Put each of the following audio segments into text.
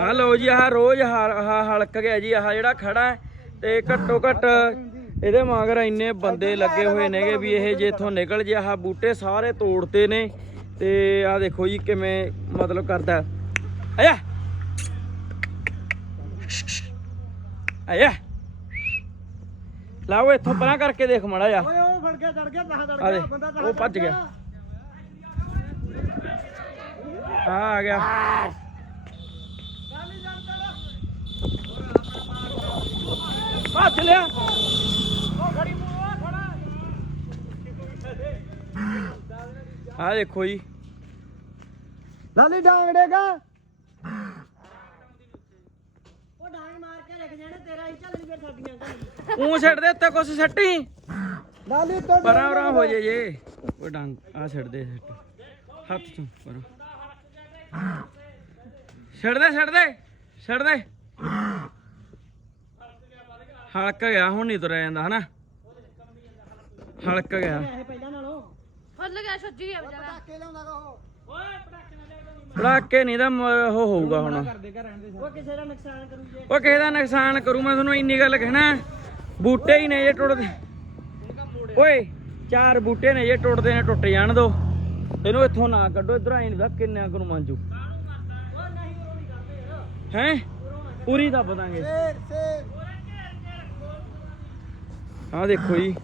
ਆ ਲਓ ਜੀ ਆਹ ਰੋਜ਼ ਆਹ ਹਲਕ ਗਿਆ ਜੀ ਆਹ ਜਿਹੜਾ ਖੜਾ ਤੇ ਘੱਟੋ ਘੱਟ ਇਹਦੇ ਮਗਰ ਇੰਨੇ ਬੰਦੇ ਲੱਗੇ ਹੋਏ ਨੇਗੇ ਵੀ ਇਹ ਜੇ ਇੱਥੋਂ ਨਿਕਲ ਜੇ ਆਹ ਬੂਟੇ ਸਾਰੇ ਤੋੜਤੇ ਨੇ ਤੇ ਆਹ ਦੇਖੋ ਜੀ ਕਿਵੇਂ ਮਤਲਬ ਕਰਦਾ। ਆਇਆ। ਆਇਆ। ਲਾਓ ਇੱਥੋਂ ਪਰਾਂ ਕਰਕੇ ਦੇਖ ਮੜਾ ਜਾ ਓਏ ਉਹ ਫੜ ਗਿਆ ਚੜ ਗਿਆ ਦਹਾ ਚੜ ਗਿਆ ਬੰਦਾ ਦਹਾ ਉਹ ਭੱਜ ਗਿਆ। ਆ ਆ ਗਿਆ। ਭੱਜ ਲਿਆ। ਆ ਦੇਖੋ ਜੀ। ਲਾਲੀ ਡਾਂਗੜੇਗਾ ਉਹ ਡਾਂਗ ਮਾਰ ਕੇ ਰੱਖ ਜਾਣੇ ਤੇਰਾ ਹੀ ਚੱਲਣੀ ਫਿਰ ਸਾਡੀਆਂ ਉਹ ਛੱਡ ਦੇ ਉੱਤੇ ਕੁਛ ਸੱਟੀ। ਲਾਲੀ ਤੋਂ ਪਰਾਂ ਪਰਾਂ ਹੋ ਜੇ ਜੇ। ਉਹ ਡੰਗ ਆ ਛੱਡ ਦੇ ਛੱਟ ਹੱਥ ਤੋਂ ਪਰਾਂ। ਛੱਡ ਦੇ ਛੱਡ ਦੇ ਛੱਡ ਦੇ। ਹਲਕ ਗਿਆ ਹੁਣ ਨਹੀਂ ਤੁਰਿਆ ਜਾਂਦਾ ਹਨਾ? ਹਲਕ ਗਿਆ। ਇਹ ਪਹਿਲਾਂ ਨਾਲੋਂ ਫੁੱਲ ਗਿਆ ਸੱਜੀ ਗਿਆ ਵਿਚਾਰਾ ਪਟਾਕੇ ਉਹ ਨਹੀਂ ਦਾ ਉਹ ਹੋਊਗਾ ਹੁਣ। ਉਹ ਕਿਸੇ ਦਾ ਨੁਕਸਾਨ ਕਰੂਗੇ ਉਹ ਕਿਸੇ ਦਾ ਨੁਕਸਾਨ ਕਰੂ ਮੈਂ ਤੁਹਾਨੂੰ ਇੰਨੀ ਗੱਲ ਕਹਿਣਾ। ਬੂਟੇ ਹੀ ਨੇ ਜੇ ਟੁੱਟਦੇ। ਓਏ ਚਾਰ ਬੂਟੇ ਨੇ ਜੇ ਟੁੱਟਦੇ ਨੇ ਟੁੱਟ ਜਾਣ ਦੋ। ਇਹਨੂੰ ਇੱਥੋਂ ਨਾ ਕੱਢੋ ਇਧਰ ਆਈ ਨਹੀਂ ਕਿੰਨਿਆਂ ਕੁ ਨੂੰ ਮੰਜੂ। ਹੈ? ਪੂਰੀ ਦੱਬ ਦਾਂਗੇ। ਆਹ ਦੇਖੋ ਜੀ।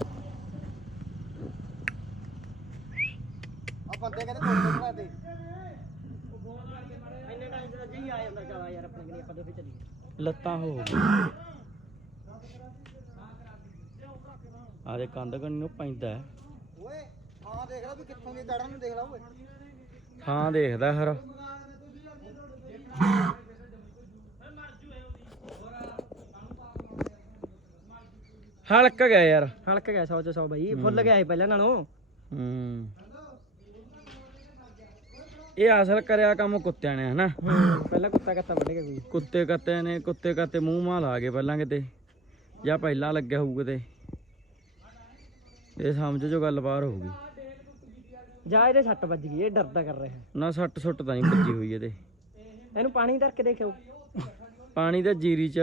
ਆ ਬੰਦੇ ਕਹਿੰਦੇ ਕੋਲ ਬਣਾ ਦੇ। ਇੰਨੇ ਟਾਈਮ ਤੇ ਜੀ ਆ ਜਾਂਦਾ ਚਲਾ ਯਾਰ ਆਪਣੇ ਕਨੀ ਆਪਾਂ ਦੋਵੇਂ ਚੱਲੀਏ ਲੱਤਾਂ ਹੋ ਆਹ ਦੇ ਕੰਧ ਕੰਨ ਨੂੰ ਪੈਂਦਾ। ਓਏ ਹਾਂ ਦੇਖ ਲੈ ਤੂੰ ਕਿੱਥੋਂ ਦੀ ਦੜਨ ਨੂੰ ਦੇਖ ਲੈ ਓਏ। ਥਾਂ ਦੇਖਦਾ ਹਰ ਹਲਕ ਗਿਆ ਯਾਰ। ਹਲਕ ਗਿਆ 100 ਚ 100 ਬਾਈ। ਫੁੱਲ ਗਿਆ ਸੀ ਪਹਿਲਾਂ ਨਾਲੋਂ। ਹੂੰ। ਇਹ ਅਸਲ ਕਰਿਆ ਕੰਮ ਕੁੱਤਿਆਂ ਨੇ ਹਨਾ? ਪਹਿਲਾਂ ਕੁੱਤਾ ਕੱਤਾ ਵੱਢ ਗਿਆ ਕੋਈ ਕੁੱਤੇ ਕੱਤੇ ਨੇ ਕੁੱਤੇ ਕੱਤੇ ਮੂੰਹ ਮਾਂ ਲਾ ਗਏ ਪਹਿਲਾਂ ਕਿਤੇ। ਜਾਂ ਪਹਿਲਾਂ ਲੱਗਿਆ ਹੋਊ ਕਿਤੇ। ਇਹ ਸਮਝ ਜੋ ਗੱਲ ਬਾਹਰ ਹੋਊਗੀ। ਜਾ ਇਹਦੇ ਸੱਟ ਵੱਜ ਗਈ ਇਹ ਡਰਦਾ ਕਰ ਰਿਹਾ। ਨਾ ਸੱਟ ਸੁੱਟ ਤਾਂ ਨਹੀਂ ਵੱਜੀ ਹੋਈ ਇਹਦੇ। ਇਹਨੂੰ ਪਾਣੀ ਧਰ ਕੇ ਦੇਖਿਓ। ਪਾਣੀ ਤਾਂ ਜੀਰੀ ਚ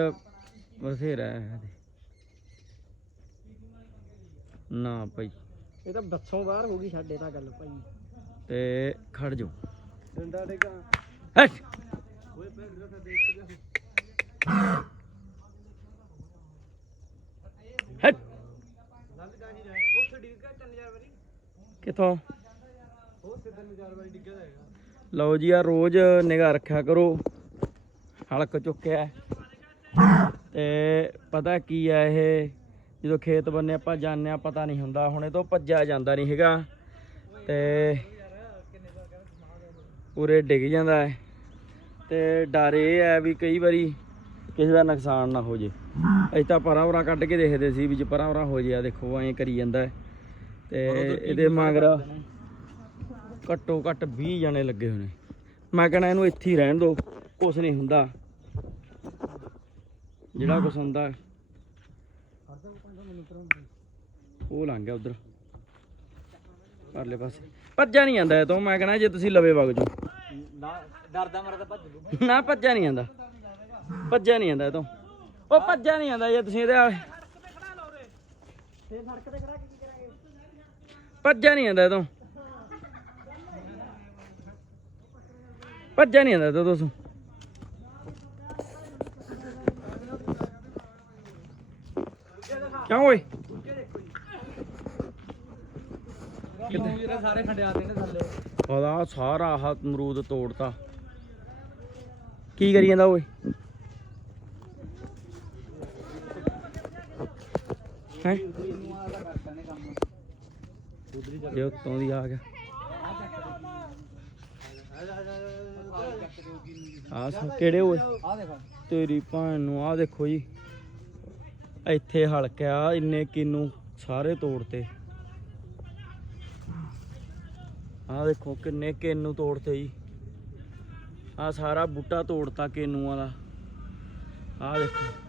ਬਥੇਰਾ ਹੈ ਇਹਦੇ। ਨਾ ਭਾਈ। ਇਹ ਤਾਂ ਬੱਸੋਂ ਬਾਹਰ ਹੋ ਗਈ ਸਾਡੇ ਤਾਂ ਗੱਲ ਭਾਈ। ਤੇ ਖੜ ਜਾਓ। ਡੰਡਾ ਡੇਗਾ। ਹਟ ਹਟ ਕਿਥੋਂ? ਲਓ ਜੀ ਆ ਰੋਜ਼ ਨਿਗਾਹ ਰੱਖਿਆ ਕਰੋ। ਹਲਕ ਚੁੱਕਿਆ। ਤੇ ਪਤਾ ਕੀ ਆ ਇਹ? ਜਦੋਂ ਖੇਤ ਬੰਨੇ ਆਪਾਂ ਜਾਂਦੇ ਆ ਪਤਾ ਨਹੀਂ ਹੁੰਦਾ। ਹੁਣ ਇਹ ਤੋਂ ਭੱਜਿਆ ਜਾਂਦਾ ਨਹੀਂ ਹੈਗਾ। ਤੇ ਪੂਰੇ ਡਿੱਗ ਜਾਂਦਾ ਹੈ। ਤੇ ਡਰ ਇਹ ਹੈ ਵੀ ਕਈ ਵਾਰੀ ਕਿਸੇ ਦਾ ਨੁਕਸਾਨ ਨਾ ਹੋ ਜੇ। ਅਸੀਂ ਤਾਂ ਪਰਾਂ ਉਰਾਂ ਕੱਢ ਕੇ ਦੇਖਦੇ ਸੀ ਵੀ ਜੇ ਪਰਾਂ ਉਰਾਂ ਹੋ ਜੇ ਆ ਦੇਖੋ ਐਂ ਕਰੀ ਜਾਂਦਾ। ਤੇ ਇਹਦੇ ਮਗਰ ਘੱਟੋ ਘੱਟ 20 ਜਣੇ ਲੱਗੇ ਨੇ। ਮੈਂ ਕਹਿੰਦਾ ਇਹਨੂੰ ਇੱਥੇ ਹੀ ਰਹਿਣ ਦਿਓ ਕੁਛ ਨਹੀਂ ਹੁੰਦਾ। ਜਿਹੜਾ ਕੁਛ ਹੁੰਦਾ ਉਹ ਲੰਘ ਗਿਆ ਉਧਰ। ਪਰਲੇ ਪਾਸੇ। ਭੱਜਾ ਨਹੀਂ ਜਾਂਦਾ ਤੋਂ। ਮੈਂ ਕਹਿੰਦਾ ਜੇ ਤੁਸੀਂ ਲਵੇ ਵਗ ਜਾਓ। ਡਰਦਾ ਮਰਦਾ ਭੱਜ ਲੂ ਨਾ ਭੱਜਿਆ ਨਹੀਂ ਜਾਂਦਾ। ਭੱਜਿਆ ਨਹੀਂ ਜਾਂਦਾ ਇਹ ਤੋਂ। ਉਹ ਭੱਜਿਆ ਨਹੀਂ ਜਾਂਦਾ ਜੇ ਤੁਸੀਂ ਇਹਦੇ ਨਾਲ ਫੇਰ ਸੜਕ ਤੇ ਖੜਾ ਕੇ ਕੀ ਕਰਾਂਗੇ? ਭੱਜਿਆ ਨਹੀਂ ਜਾਂਦਾ ਇਹ ਤੋਂ। ਭੱਜਿਆ ਨਹੀਂ ਜਾਂਦਾ ਤੋਂ ਤੁਸੀਂ ਕਿਉਂ ਓਏ? ਕਿਤੇ ਸਾਰੇ ਖੰਡਿਆ ਦੇ ਨੇ ਥੱਲੇ। ਉਹਦਾ ਸਾਰਾ ਆਹ ਅਮਰੂਦ ਤੋੜਤਾ। ਕੀ ਕਰੀ ਜਾਂਦਾ ਓਏ? ਹੈ? ਇਹ ਉੱਤੋਂ ਦੀ ਆ ਗਿਆ। ਆ ਸਾ ਕਿਹੜੇ ਓਏ? ਆ ਦੇਖੋ। ਤੇਰੀ ਭੈਣ ਨੂੰ ਆ ਦੇਖੋ ਜੀ। ਇੱਥੇ ਹਲਕਿਆ ਇੰਨੇ ਕਿੰਨੂ ਸਾਰੇ ਤੋੜਤੇ। ਆਹ ਦੇਖੋ ਕਿੰਨੇ ਕਿੰਨੂ ਤੋੜਤੇ ਜੀ। ਆਹ ਸਾਰਾ ਬੂਟਾ ਤੋੜਤਾ ਕਿੰਨੂਆਂ ਦਾ। ਆ ਦੇਖੋ।